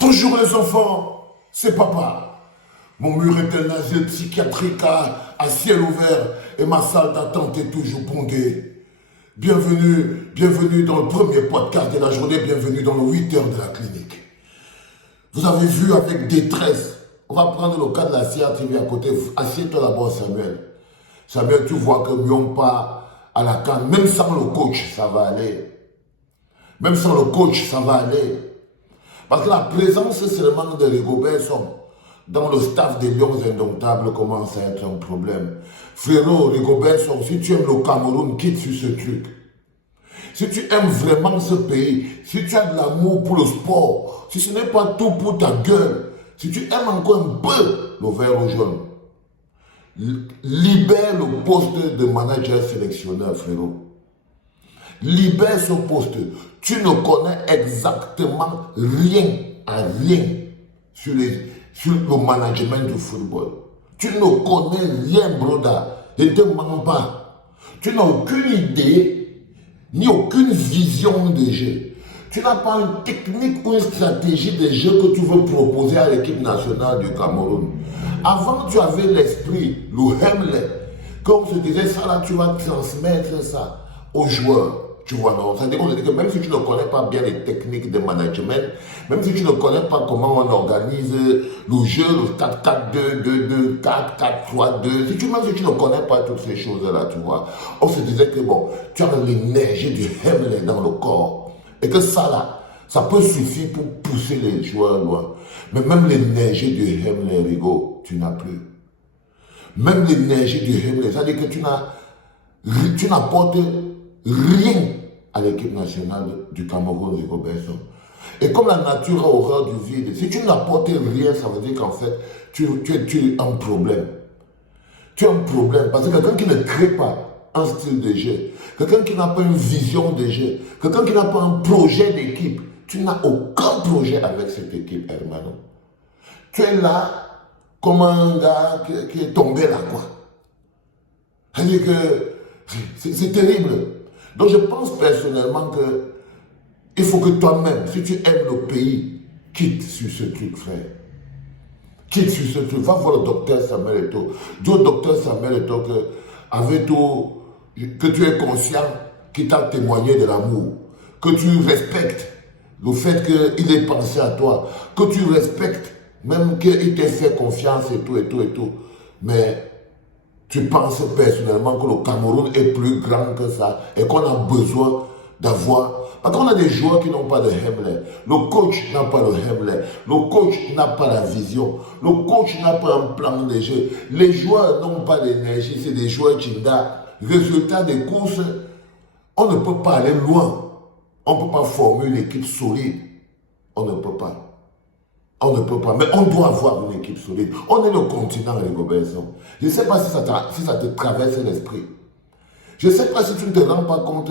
Bonjour les enfants, c'est papa. Mon mur est un asile psychiatrique à ciel ouvert et ma salle d'attente est toujours bondée. Bienvenue dans le premier podcast de la journée, bienvenue dans le 8 heures de la clinique. Vous avez vu avec détresse, on va prendre le cas de la CRTV à côté. Assieds-toi d'abord Samuel. Samuel, tu vois que Mion part à la canne, même sans le coach, ça va aller. Même sans le coach, ça va aller. Parce que la présence seulement de Rigobert dans le staff des Lions Indomptables commence à être un problème. Frérot, Rigobert, si tu aimes le Cameroun, quitte sur ce truc. Si tu aimes vraiment ce pays, si tu as de l'amour pour le sport, si ce n'est pas tout pour ta gueule, si tu aimes encore un peu le vert ou jaune, libère le poste de manager sélectionneur, frérot. Libère ce poste. Tu ne connais exactement rien sur le management du football. Tu ne connais rien, broda. Ne te mens pas. Tu n'as aucune idée, ni aucune vision de jeu. Tu n'as pas une technique ou une stratégie de jeu que tu veux proposer à l'équipe nationale du Cameroun. Avant, tu avais l'esprit, le Hemlet. Comme je disais, ça là, tu vas transmettre ça aux joueurs. Tu vois, non? Ça veut dire que même si tu ne connais pas bien les techniques de management, même si tu ne connais pas comment on organise le jeu, le 4-4-2, 2-2, 4-4-3-2, si tu ne connais pas toutes ces choses-là, tu vois, on se disait que bon, tu as l'énergie du Hemlet dans le corps. Et que ça là, ça peut suffire pour pousser les joueurs loin. Mais même l'énergie du Hemlet, Rigo, tu n'as plus. Même l'énergie du Hemlet, ça veut dire que tu n'apportes rien à l'équipe nationale du Cameroun, Rigobert. Et comme la nature a horreur du vide, si tu n'apportes rien, ça veut dire qu'en fait, tu es un problème. Tu as un problème. Parce que quelqu'un qui ne crée pas un style de jeu, quelqu'un qui n'a pas une vision de jeu, quelqu'un qui n'a pas un projet d'équipe, tu n'as aucun projet avec cette équipe, hermano. Tu es là comme un gars qui est tombé là, quoi. C'est-à-dire que c'est terrible. Donc je pense personnellement que il faut que toi-même, si tu aimes le pays, quitte sur ce truc, frère. Quitte sur ce truc. Va voir le docteur Samuel Eto'o. Dis au docteur Samuel Eto'o que tu es conscient qu'il t'a témoigné de l'amour. Que tu respectes le fait qu'il ait pensé à toi. Que tu respectes même qu'il t'ait fait confiance et tout. Mais tu penses personnellement que le Cameroun est plus grand que ça et qu'on a besoin d'avoir... Parce qu'on a des joueurs qui n'ont pas de Hemlet. Le coach n'a pas de Hemlet. Le coach n'a pas la vision. Le coach n'a pas un plan de jeu. Les joueurs n'ont pas d'énergie. C'est des joueurs Chinda. Résultat des courses, on ne peut pas aller loin. On ne peut pas former une équipe solide. On ne peut pas. On ne peut pas, mais on doit avoir une équipe solide. On est le continent, Rigobert. Je ne sais pas si ça te traverse l'esprit. Je ne sais pas si tu ne te rends pas compte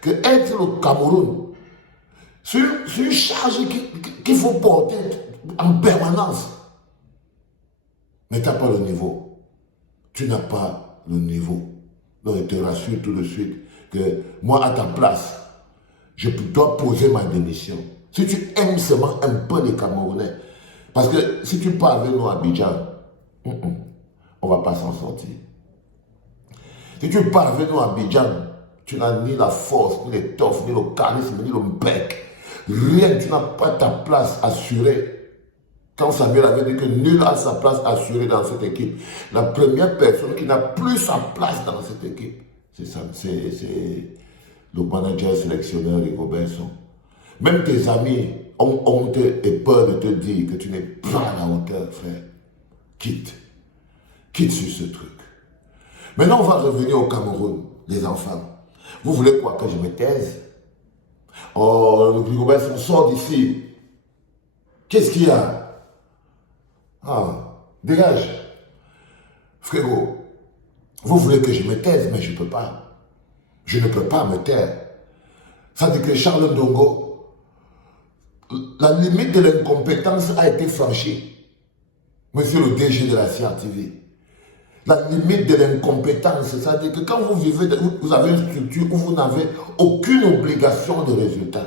que être le Cameroun, c'est une charge qu'il faut porter en permanence. Mais tu n'as pas le niveau. Tu n'as pas le niveau. Donc je te rassure tout de suite que moi, à ta place, je dois poser ma démission. Si tu aimes seulement un peu les Camerounais, parce que si tu pars avec nous à Abidjan, on ne va pas s'en sortir. Si tu pars avec nous à Abidjan, tu n'as ni la force, ni l'étoffe, ni le charisme, ni le bec. Rien, tu n'as pas ta place assurée. Quand Samuel avait dit que nul n'a sa place assurée dans cette équipe, la première personne qui n'a plus sa place dans cette équipe, c'est le manager sélectionneur Rigobert. Même tes amis ont honte et peur de te dire que tu n'es pas à la hauteur, frère. Quitte sur ce truc. Maintenant, on va revenir au Cameroun, les enfants. Vous voulez quoi, que je me taise? Oh, le Rigobert, on sort d'ici. Qu'est-ce qu'il y a? Ah, dégage. Frérot, vous voulez que je me taise, mais je ne peux pas. Je ne peux pas me taire. Ça dit que Charles Ndongo, la limite de l'incompétence a été franchie. Monsieur le DG de la CRTV. La limite de l'incompétence, c'est-à-dire que quand vous vivez, vous avez une structure où vous n'avez aucune obligation de résultat.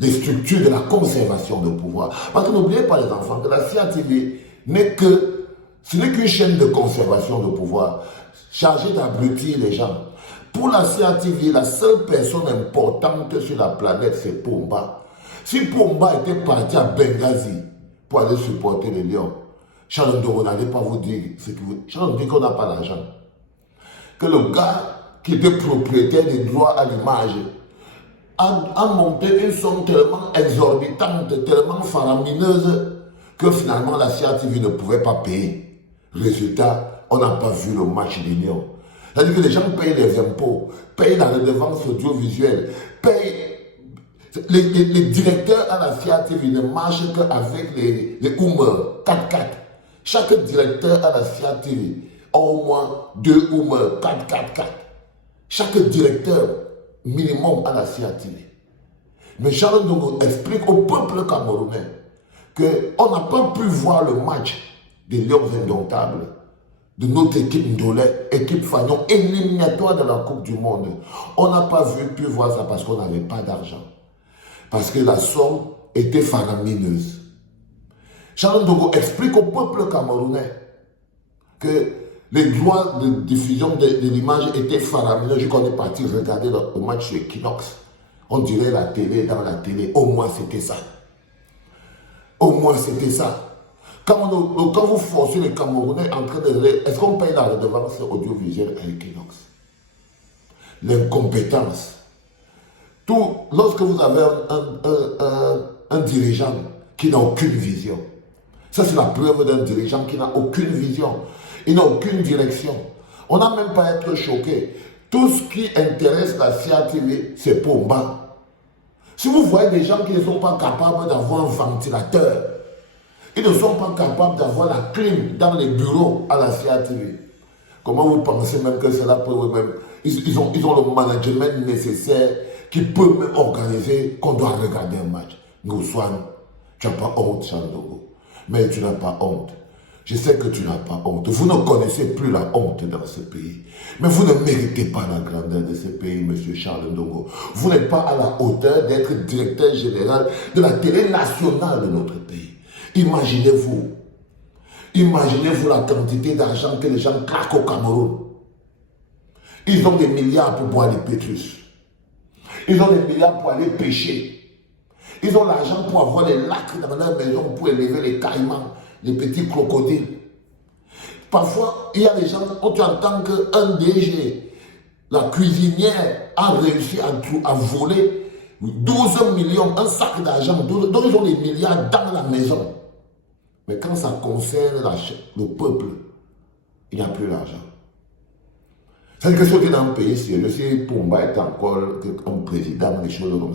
les structures de la conservation de pouvoir. Parce que n'oubliez pas les enfants que la CATV ce n'est qu'une chaîne de conservation de pouvoir chargée d'abrutir les gens. Pour la CATV, la seule personne importante sur la planète, c'est Pomba. Si Pomba était parti à Benghazi pour aller supporter les Lions, Charles Ndongo n'allait pas vous dire ce que vous... Charles dit qu'on n'a pas l'argent. Que le gars qui était propriétaire des droits à l'image a monté une somme tellement exorbitante, tellement faramineuse, que finalement la CATV ne pouvait pas payer. Résultat, on n'a pas vu le match des Lions. C'est-à-dire que les gens payent les impôts, payent la redevance audiovisuelle, payent... Les directeurs à la CATV ne marchent qu'avec les Hummer 4x4. Chaque directeur à la CATV a au moins 2 Hummer 4x4. Chaque directeur minimum à la CATV. Mais Charles Ndongo explique au peuple camerounais qu'on n'a pas pu voir le match des Lions indomptables, de notre équipe Ndolé, équipe Fagnon, éliminatoire de la Coupe du Monde. On n'a pas pu voir ça parce qu'on n'avait pas d'argent. Parce que la somme était faramineuse. Charles Ndongo explique au peuple camerounais que les droits de diffusion de l'image étaient faramineux. Je connais parti regarder le match sur Equinox. On dirait la télé dans la télé. Au moins c'était ça. Au moins c'était ça. Quand vous forcez les Camerounais en train de... Est-ce qu'on paye la redevance audiovisuelle à Equinox? L'incompétence. Lorsque vous avez un dirigeant qui n'a aucune vision, ça c'est la preuve d'un dirigeant qui n'a aucune vision, il n'a aucune direction. On n'a même pas à être choqué. Tout ce qui intéresse la CATV, c'est Pomba. Si vous voyez des gens qui ne sont pas capables d'avoir un ventilateur, ils ne sont pas capables d'avoir la clim dans les bureaux à la CATV, comment vous pensez même que cela peut eux-mêmes, ils ont le management nécessaire qui peut même organiser qu'on doit regarder un match. Ngoussouane, tu n'as pas honte, Charles Ndongo. Mais tu n'as pas honte. Je sais que tu n'as pas honte. Vous ne connaissez plus la honte dans ce pays. Mais vous ne méritez pas la grandeur de ce pays, monsieur Charles Ndongo. Vous n'êtes pas à la hauteur d'être directeur général de la télé nationale de notre pays. Imaginez-vous. Imaginez-vous la quantité d'argent que les gens claquent au Cameroun. Ils ont des milliards pour boire des pétrus. Ils ont des milliards pour aller pêcher. Ils ont l'argent pour avoir des lacs dans leur maison pour élever les caïmans, les petits crocodiles. Parfois, il y a des gens où tu entends qu'un DG, la cuisinière, a réussi à voler 12 millions, un sac d'argent. Donc ils ont des milliards dans la maison. Mais quand ça concerne le peuple, il n'y a plus d'argent. C'est que si on est dans un pays sérieux, si Pomba est encore un président, des choses comme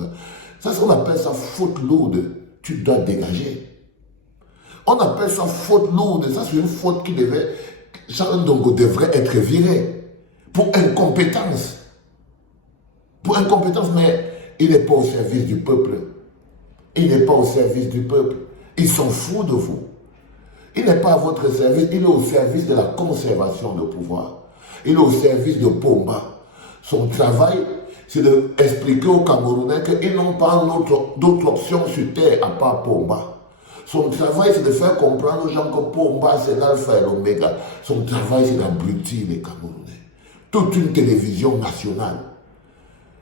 ça, ça, on appelle ça faute lourde. Tu dois dégager. On appelle ça faute lourde. Ça, c'est une faute qui devait... Charles Ndongo devrait être viré. Pour incompétence. Pour incompétence, mais il n'est pas au service du peuple. Il n'est pas au service du peuple. Il s'en fout de vous. Il n'est pas à votre service. Il est au service de la conservation de pouvoir. Il est au service de Pomba. Son travail, c'est d'expliquer aux Camerounais qu'ils n'ont pas d'autre option sur terre à part Pomba. Son travail, c'est de faire comprendre aux gens que Pomba, c'est l'alpha et l'oméga. Son travail, c'est d'abrutir les Camerounais. Toute une télévision nationale.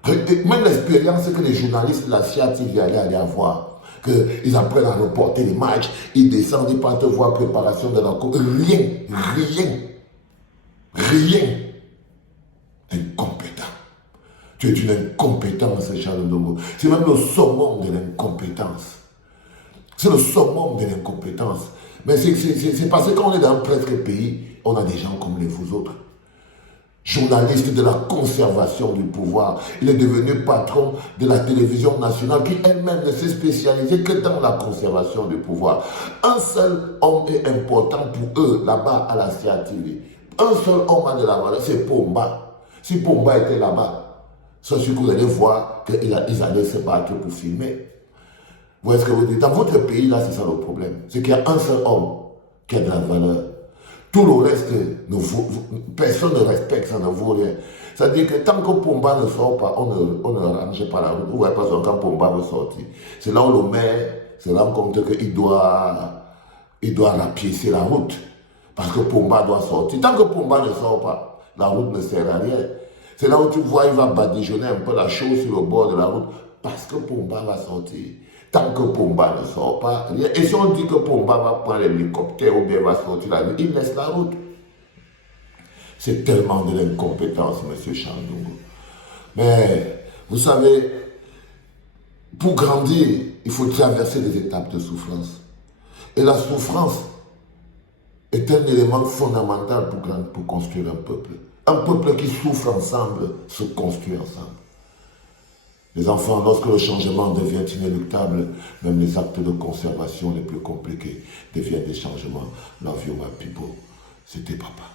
Même l'expérience que les journalistes de la CATV allaient avoir, qu'ils apprennent à reporter les matchs, ils descendent, ils partent voir préparation de la coupe. Rien. Incompétent. Tu es une incompétence, Charles Ndongo. C'est même le summum de l'incompétence. C'est le summum de l'incompétence. Mais c'est parce que quand on est dans un presque pays, on a des gens comme vous autres. Journaliste de la conservation du pouvoir. Il est devenu patron de la télévision nationale qui elle-même ne s'est spécialisée que dans la conservation du pouvoir. Un seul homme est important pour eux là-bas à la CATV. Un seul homme a de la valeur, c'est Pomba. Si Pomba était là-bas, c'est sûr que vous allez voir qu'ils allaient se battre pour filmer. Vous voyez ce que vous dites? Dans votre pays, là, c'est ça le problème. C'est qu'il y a un seul homme qui a de la valeur. Tout le reste, personne ne respecte, ça ne vaut rien. C'est-à-dire que tant que Pomba ne sort pas, on ne range pas la route. Vous ne voyez pas quand Pomba veut sortir. C'est là où le maire se rend compte qu'il doit rapiécer la route. Parce que Pomba doit sortir. Tant que Pomba ne sort pas, la route ne sert à rien. C'est là où tu vois, il va badigeonner un peu la chose sur le bord de la route. Parce que Pomba va sortir. Tant que Pomba ne sort pas, rien. Et si on dit que Pomba va prendre l'hélicoptère ou bien va sortir la route, il laisse la route. C'est tellement de l'incompétence, M. Chandungu. Mais, vous savez, pour grandir, il faut traverser des étapes de souffrance. Et la souffrance est un élément fondamental pour construire un peuple. Un peuple qui souffre ensemble se construit ensemble. Les enfants, lorsque le changement devient inéluctable, même les actes de conservation les plus compliqués deviennent des changements. Love you, my people. C'était papa.